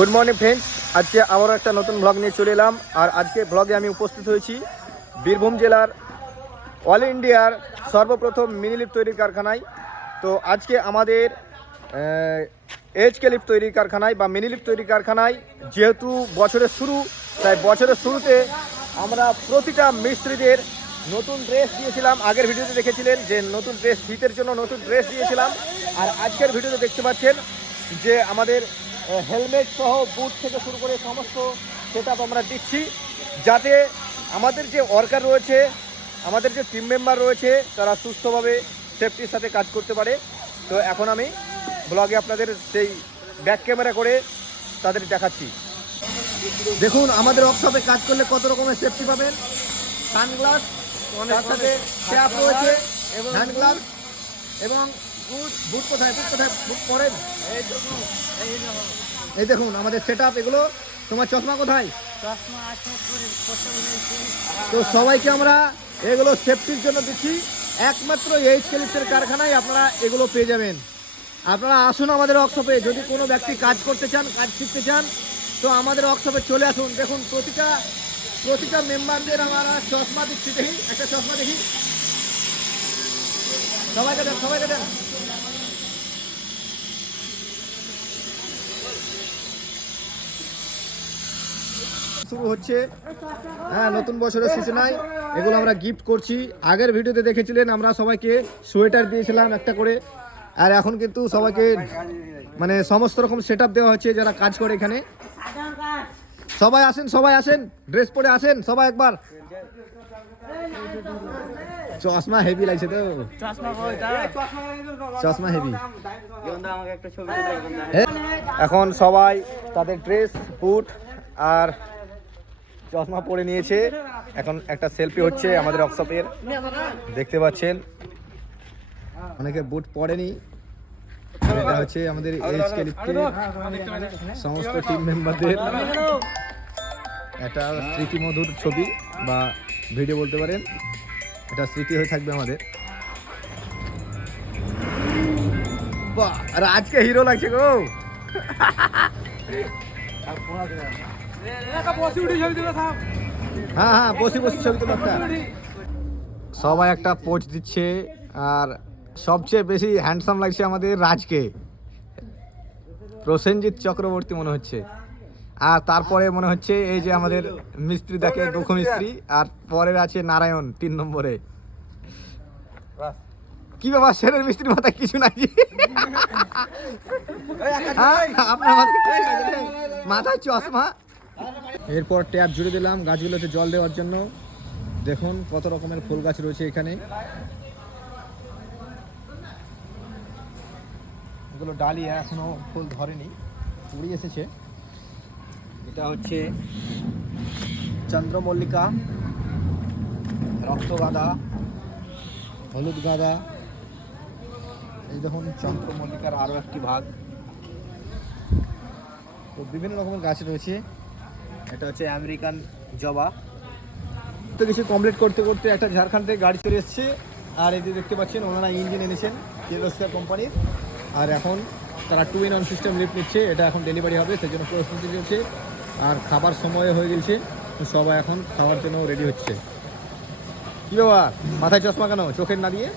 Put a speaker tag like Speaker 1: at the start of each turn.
Speaker 1: Good morning friends আজকে আবারও একটা নতুন ব্লগ নিয়ে চলে এলাম। আর আজকে ব্লগে আমি উপস্থিত হয়েছি বীরভূম জেলার অল ইন্ডিয়ার সর্বপ্রথম মিনি লিফট তৈরির কারখানায়। তো আজকে আমাদের এইচকে লিফট তৈরির কারখানায় বা মিনি লিফট তৈরির কারখানায় যেহেতু বছরের শুরু, তাই বছরের শুরুতে আমরা প্রতিটা মিস্ত্রিদের নতুন ড্রেস দিয়েছিলাম। আগের ভিডিওতে দেখেছিলেন যে নতুন ড্রেস শীতের জন্য নতুন ড্রেস দিয়েছিলাম। আর আজকের ভিডিওতে দেখতে পাচ্ছেন যে আমাদের হেলমেট সহ বুট থেকে শুরু করে সমস্ত সেট আমরা দিচ্ছি। যাতে আমাদের যে ওয়ার্কার রয়েছে আমাদের যে টিম মেম্বার রয়েছে তারা সুস্থভাবে সেফটির সাথে কাজ করতে পারে। তো এখন আমি ব্লগে আপনাদের সেই ব্যাক ক্যামেরা করে তাদের দেখাচ্ছি। দেখুন আমাদের ওয়ার্কশপে কাজ করলে কত রকমের সেফটি পাবেন? সানগ্লাস তার সাথে ক্যাপ রয়েছে হ্যান্ড গ্লাভ এবং কোথায়? কোথায়? এই দেখুন, আমাদের সেট আপ এগুলো। তোমার চশমা কোথায়? তো সবাইকে আমরা এগুলো সেফটির জন্য দিচ্ছি। একমাত্র এইচ কেলিপসের কারখানায় আপনারা এগুলো পেয়ে যাবেন। আপনারা আসুন আমাদের ওয়ার্কশপে যদি কোনো ব্যক্তি কাজ করতে চান, কাজ শিখতে চান, তো আমাদের ওয়ার্কশপে চলে আসুন। দেখুন, প্রতিটা প্রতিটা মেম্বারদের আমরা চশমা দিচ্ছি। দেখি, একটা চশমা দেখি। সবাইকে দেন সবাইকে দেন। শুরু হচ্ছে। হ্যাঁ নতুন বছরের সূচনায়। এগুলো আমরা গিফট করছি। আগের ভিডিওতে দেখেছিলেন আমরা সবাইকে সোয়েটার দিয়েছিলাম একটা করে। আর এখন কিন্তু সবাইকে মানে সমস্ত রকম সেট দেওয়া হচ্ছে যারা কাজ করে এখানে। সবাই আসেন সবাই আসেন। ড্রেস পরে আসেন, সবাই একবার। চশমা হেভি লাগছে তো। চশমা হেভি এখন সবাই তাদের ড্রেস বুট আর চশমা পরে নিয়েছে। এখন একটা সেলফি হচ্ছে আমাদের ওয়ার্কশপের দেখতে পাচ্ছেন? অনেকে বুট পরেনি। হচ্ছে আমাদের এইচকে লিফটের সমস্ত টিম মেম্বারদের একটা স্মৃতিমধুর ছবি বা ভিডিও বলতে পারেন। এটা স্মৃতি হয়ে থাকবে আমাদের। বাহ, আর আজকে হিরো লাগছে গো। হ্যাঁ হ্যাঁ বসে বসে ছবি তোলা একটা। সবাই একটা পোচ দিচ্ছে আর সবচেয়ে বেশি হ্যান্ডসাম লাগছে আমাদের রাজকে। প্রসেনজিৎ চক্রবর্তী মনে হচ্ছে। আর তারপরে মনে হচ্ছে এই যে আমাদের মিস্ত্রি দেখে দুঃখ মিস্ত্রি আর পরের আছে নারায়ণ তিন নম্বরে। কি ব্যাপার সেরের মিস্ত্রির মাথায় কিছু নাকি হ্যাঁ, আপনার মাথায় কিছু নাই? মাথায় চশমা। এরপর ট্যাপ জুড়ে দিলাম গাছগুলোতে জল দেওয়ার জন্য। দেখুন কত রকমের ফুল গাছ রয়েছে এখানে। এগুলো ডালিয়া এখনও ফুল ধরেনি কুড়ি এসেছে। এটা হচ্ছে চন্দ্রমল্লিকা, রক্তগাঁদা হলুদ গাঁদা এই দেখুন চন্দ্রমল্লিকার আরও একটি ভাগ। তো বিভিন্ন রকমের গাছ রয়েছে। এটা হচ্ছে আমেরিকান জবা। তো কিছু কমপ্লিট করতে করতে একটা ঝাড়খণ্ড থেকে গাড়ি চলে এসেছে। আর এই যে দেখতে পাচ্ছেন, ওনারা ইঞ্জিন এনেছেন কিরোস্কার কোম্পানির আর এখন তারা two in one system lift নিচ্ছে, এটা এখন ডেলিভারি হবে সেই জন্য প্রস্তুতি চলছে। আর খাবার সময় হয়ে গেছে সবাই এখন খাওয়ার জন্য রেডি হচ্ছে। কি বাবা মাথায় চশমা কেন? চোখের না দিয়ে?